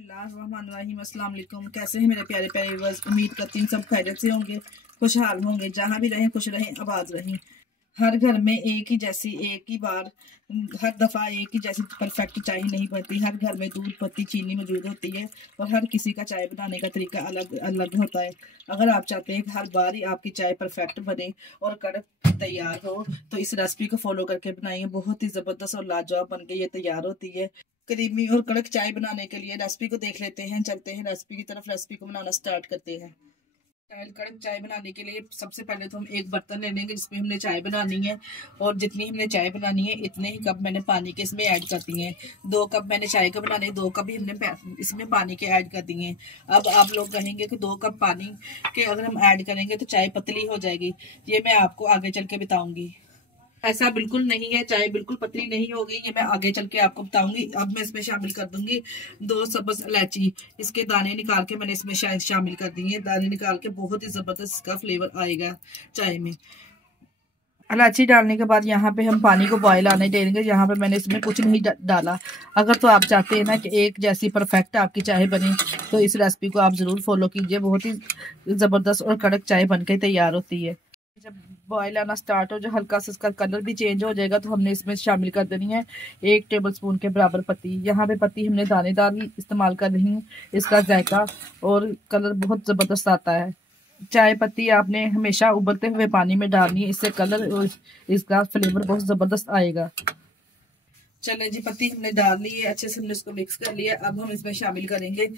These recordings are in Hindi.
बिस्मिल्लाहिर्रहमानिर्रहीम। अस्सलाम वालेकुम। कैसे हैं मेरे प्यारे प्यारे व्यूअर्स? उम्मीद करती हूँ सब खैरियत से होंगे, खुशहाल होंगे, जहाँ भी रहें खुश रहें, आबाद रहें। हर घर में एक ही जैसी एक ही बार हर दफ़ा एक ही जैसी परफेक्ट चाय नहीं बनती। हर घर में दूध पत्ती चीनी मौजूद होती है और हर किसी का चाय बनाने का तरीका अलग अलग होता है। अगर आप चाहते हैं कि हर बार ही आपकी चाय परफेक्ट बने और कड़क तैयार हो तो इस रेसिपी को फॉलो करके बनाइए। बहुत ही ज़बरदस्त और लाजवाब बन के ये तैयार होती है। क्रीमी और कड़क चाय बनाने के लिए रेसिपी को देख लेते हैं। चलते हैं रेसिपी की तरफ। रेसिपी को बनाना स्टार्ट करते हैं। कड़क चाय बनाने के लिए सबसे पहले तो हम एक बर्तन ले लेंगे जिसमें हमने चाय बनानी है और जितनी हमने चाय बनानी है इतने ही कप मैंने पानी के इसमें ऐड कर दिए हैं। 2 कप मैंने चाय का बनाने, 2 कप ही हमने इसमें पानी के ऐड कर दिए हैं। अब आप लोग कहेंगे कि 2 कप पानी के अगर हम ऐड करेंगे तो चाय पतली हो जाएगी। ये मैं आपको आगे चल के बताऊंगी। ऐसा बिल्कुल नहीं है, चाय बिल्कुल पतली नहीं होगी, ये मैं आगे चल के आपको बताऊंगी। अब मैं इसमें शामिल कर दूंगी 2 सब्ज इलायची। इसके दाने निकाल के मैंने इसमें शामिल कर दिए हैं। दाने निकाल के बहुत ही जबरदस्त इसका फ्लेवर आएगा चाय में। इलायची डालने के बाद यहाँ पे हम पानी को बॉयल आने देंगे। यहाँ पे मैंने इसमें कुछ नहीं डाला। अगर तो आप चाहते हैं ना कि एक जैसी परफेक्ट आपकी चाय बने तो इस रेसिपी को आप जरूर फॉलो कीजिए। बहुत ही जबरदस्त और कड़क चाय बनकर तैयार होती है। जब बॉयल आना स्टार्ट हो, जो हल्का सा इसका कलर भी चेंज हो जाएगा तो हमने इसमें शामिल कर देनी है 1 टेबलस्पून के बराबर पत्ती। यहाँ पे पत्ती हमने दानेदार इस्तेमाल कर रही हूँ। इसका जायका और कलर बहुत ज़बरदस्त आता है। चाय पत्ती आपने हमेशा उबलते हुए पानी में डालनी है, इससे कलर और इसका फ्लेवर बहुत ज़बरदस्त आएगा। चले जी, पत्ती हमने डाल ली है, अच्छे से हमने इसको मिक्स कर लिया। अब हम इसमें शामिल करेंगे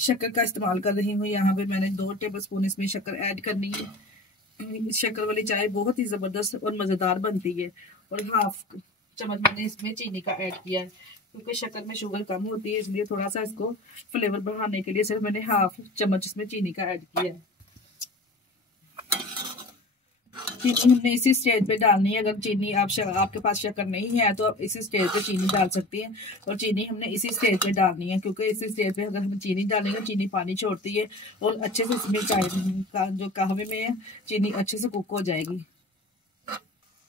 शक्कर का इस्तेमाल कर रही हूँ। यहाँ पे मैंने 2 टेबलस्पून इसमें शक्कर ऐड करनी है। शक्कर वाली चाय बहुत ही जबरदस्त और मजेदार बनती है। और 1/2 चम्मच मैंने इसमें चीनी का ऐड किया है क्योंकि शक्कर में शुगर कम होती है, इसलिए थोड़ा सा इसको फ्लेवर बढ़ाने के लिए सिर्फ मैंने 1/2 चम्मच इसमें चीनी का ऐड किया है। चीनी हमने इसी स्टेज पे डालनी है। अगर चीनी आपके पास शक्कर नहीं है तो आप इसी स्टेज पे चीनी डाल सकती हैं और चीनी हमने इसी स्टेज पे डालनी है क्योंकि इसी स्टेज पे अगर हम चीनी डालेंगे चीनी पानी छोड़ती है और अच्छे से इसमें चाय का जो कहवे में है चीनी अच्छे से कुक हो जाएगी।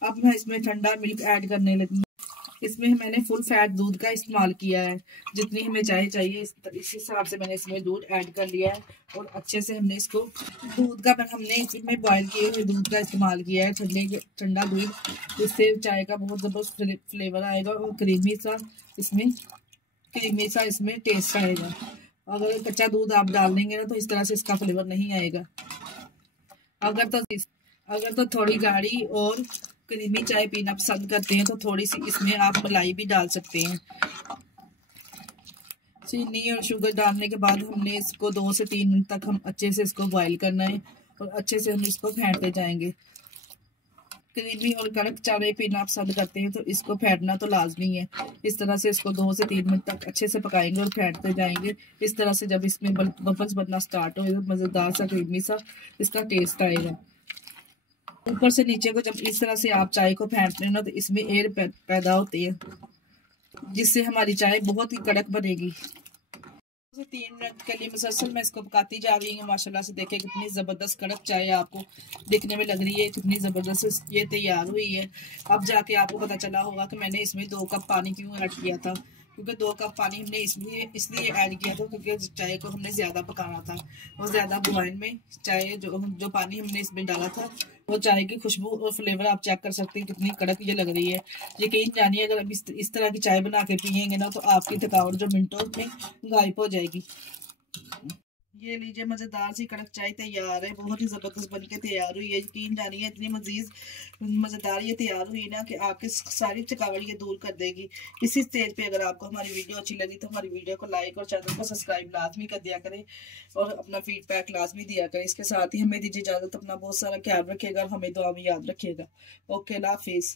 अब मैं इसमें ठंडा मिल्क ऐड करने लगी। इसमें मैंने फुल फैट दूध का इस्तेमाल किया है। जितनी हमें चाय चाहिए इस हिसाब से मैंने इसमें दूध ऐड कर लिया है और अच्छे से हमने इसको हमने इसमें बॉयल किए हुए दूध का इस्तेमाल किया है, ठंडा दूध, जिससे चाय का बहुत ज़बरदस्त फ्लेवर आएगा और क्रीमी सा इसमें टेस्ट आएगा। अगर कच्चा दूध आप डाल देंगे ना तो इस तरह से इसका फ्लेवर नहीं आएगा। अगर तो थोड़ी गाढ़ी और क्रीमी चाय पीना पसंद करते हैं तो थोड़ी सी इसमें आप मलाई भी डाल सकते हैं। चीनी और शुगर डालने के बाद हमने इसको 2 से 3 मिनट तक हम अच्छे से इसको बॉईल करना है और अच्छे से हम इसको फेंटते जाएंगे। क्रीमी और कड़क चाय पीना पसंद करते हैं तो इसको फेंटना तो लाजमी है। इस तरह से इसको 2 से 3 मिनट तक अच्छे से पकाएंगे और फेंटते जाएंगे। इस तरह से जब इसमें बबल्स बनना स्टार्ट हो, मज़ेदार सा क्रीमी सा इसका टेस्ट आएगा। ऊपर से नीचे को जब इस तरह से आप चाय को फेंटते हैं ना तो इसमें एयर पैदा होती है जिससे हमारी चाय बहुत ही कड़क बनेगी। 3 मिनट के लिए मुसलसल मैं इसको पकाती जा रही हूँ। माशाल्लाह से देखें कितनी ज़बरदस्त कड़क चाय आपको दिखने में लग रही है, कितनी ज़बरदस्त ये तैयार हुई है। अब जाके आपको पता चला होगा कि मैंने इसमें 2 कप पानी क्यों ऐड किया था, क्योंकि 2 कप पानी हमने इसलिए ऐड किया था क्योंकि चाय को हमने ज़्यादा पकाना था और ज़्यादा बॉयल में चाय जो पानी हमने इसमें डाला था वो चाय की खुशबू और फ्लेवर आप चेक कर सकते हैं कितनी कड़क ये लग रही है। यकीन जानिए अगर अब इस तरह की चाय बना के पियेंगे ना तो आपकी थकावट जो मिनटों में गायब हो जाएगी। ये लीजिए, मज़ेदार सी कड़क चाय तैयार है, बहुत ही ज़बरदस्त बनके तैयार हुई है। यकीन जानिए इतनी मज़ेदार ये तैयार हुई ना कि आपकी सारी थकावट ये दूर कर देगी। इसी स्टेज पे अगर आपको हमारी वीडियो अच्छी लगी तो हमारी वीडियो को लाइक और चैनल को सब्सक्राइब लाजमी कर दिया करें और अपना फीडबैक लाजमी दिया करें। इसके साथ ही हमें दीजिए इजाज़त। अपना बहुत सारा ख्याल रखिएगा और हमें दुआ में याद रखिएगा। ओके, अल्लाह हाफिज़।